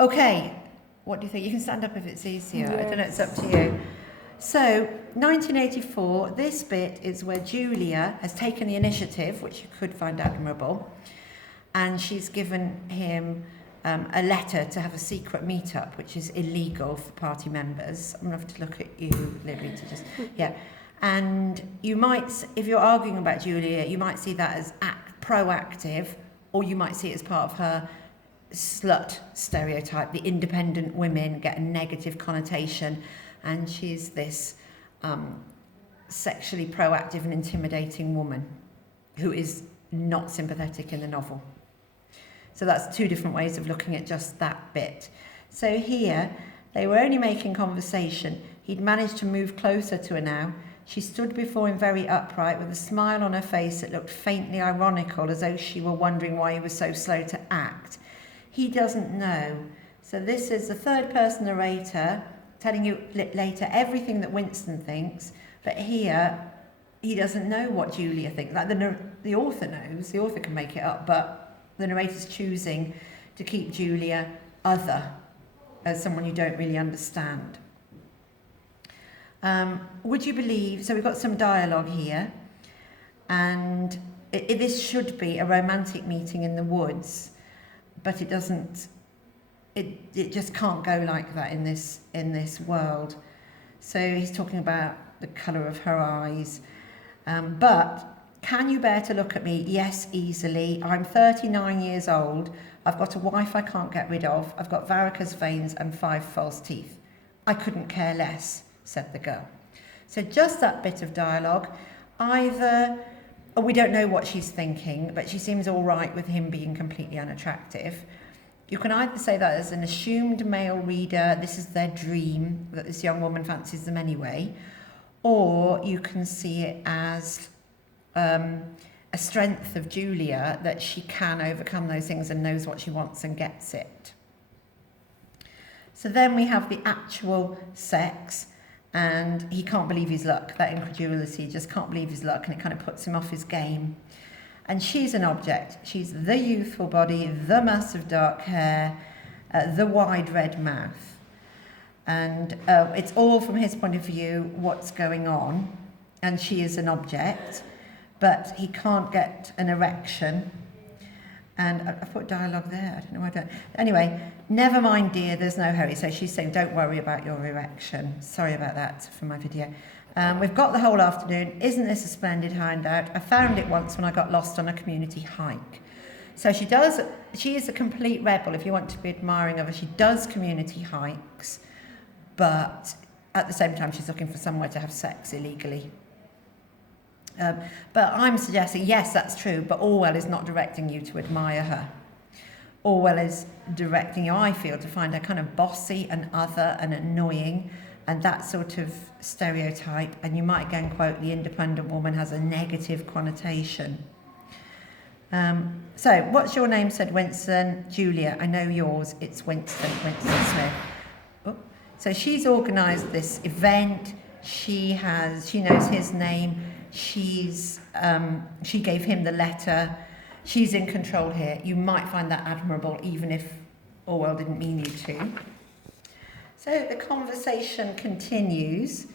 Okay, what do you think? You can stand up if it's easier. Yes. I don't know, it's up to you. So, 1984, this bit is where Julia has taken the initiative, which you could find admirable, and she's given him a letter to have a secret meetup, which is illegal for party members. I'm going to have to look at you, Libby, to just, yeah. And you might, if you're arguing about Julia, you might see that as proactive, or you might see it as part of her slut stereotype. The independent women get a negative connotation, and she's this sexually proactive and intimidating woman who is not sympathetic in the novel. So that's two different ways of looking at just that bit. So here, they were only making conversation. He'd managed to move closer to her now. She stood before him very upright, with a smile on her face that looked faintly ironical, as though she were wondering why he was so slow to act. He doesn't know. So this is the third person narrator telling you later everything that Winston thinks, but here he doesn't know what Julia thinks. Like the author knows, the author can make it up, but the narrator's choosing to keep Julia other, as someone you don't really understand. Would you believe, so we've got some dialogue here, and this should be a romantic meeting in the woods, but it doesn't, it just can't go like that in this world. So he's talking about the colour of her eyes. But can you bear to look at me? Yes, easily. I'm 39 years old. I've got a wife I can't get rid of. I've got varicose veins and 5 false teeth. I couldn't care less, said the girl. So just that bit of dialogue. Either, we don't know what she's thinking, but she seems all right with him being completely unattractive. You can either say that as an assumed male reader, this is their dream, that this young woman fancies them anyway, or you can see it as a strength of Julia, that she can overcome those things and knows what she wants and gets it. So then we have the actual sex, and he can't believe his luck, that incredulity, just can't believe his luck, and it kind of puts him off his game. And she's an object. She's the youthful body, the massive dark hair, the wide red mouth. And it's all from his point of view, what's going on. And she is an object, but he can't get an erection. And I put dialogue there, I don't know why I don't. Anyway, never mind, dear, there's no hurry. So she's saying, don't worry about your erection. Sorry about that for my video. We've got the whole afternoon. Isn't this a splendid handout? I found it once when I got lost on a community hike. So she is a complete rebel, if you want to be admiring of her. She does community hikes, but at the same time she's looking for somewhere to have sex illegally. But I'm suggesting, yes, that's true, but Orwell is not directing you to admire her. Orwell is directing you, I feel, to find her kind of bossy and other and annoying, and that sort of stereotype, and you might again quote, the independent woman has a negative connotation. So, what's your name, said Winston. Julia, I know yours, it's Winston Smith. Oh. So she's organised this event, she knows his name, she gave him the letter, she's in control here. You might find that admirable, even if Orwell didn't mean you to. So the conversation continues,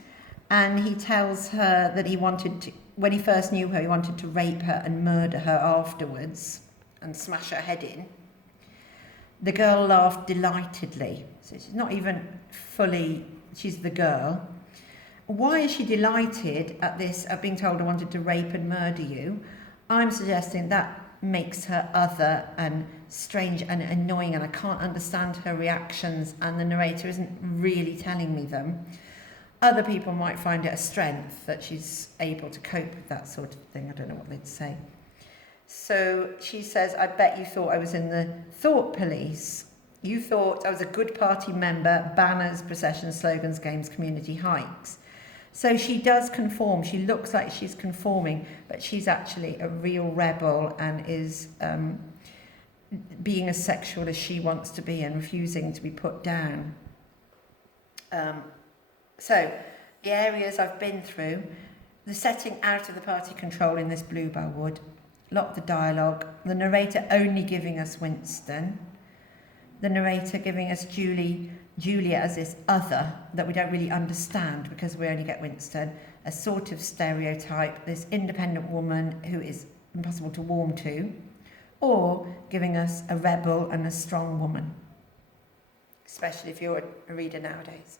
and he tells her that he wanted to, when he first knew her, he wanted to rape her and murder her afterwards and smash her head in. The girl laughed delightedly. So she's not even fully, she's the girl. Why is she delighted at this, at being told I wanted to rape and murder you? I'm suggesting that makes her other and strange and annoying, and I can't understand her reactions, and the narrator isn't really telling me them. Other people might find it a strength that she's able to cope with that sort of thing. I don't know what they'd say. So she says, I bet you thought I was in the thought police. You thought I was a good party member, banners, processions, slogans, games, community hikes. So she does conform. She looks like she's conforming, but she's actually a real rebel and is being as sexual as she wants to be and refusing to be put down. So the areas I've been through, the setting out of the party control in this Bluebell Wood, lot of the dialogue, the narrator only giving us Winston, the narrator giving us Julia as this other that we don't really understand because we only get Winston, a sort of stereotype, this independent woman who is impossible to warm to, or giving us a rebel and a strong woman, especially if you're a reader nowadays.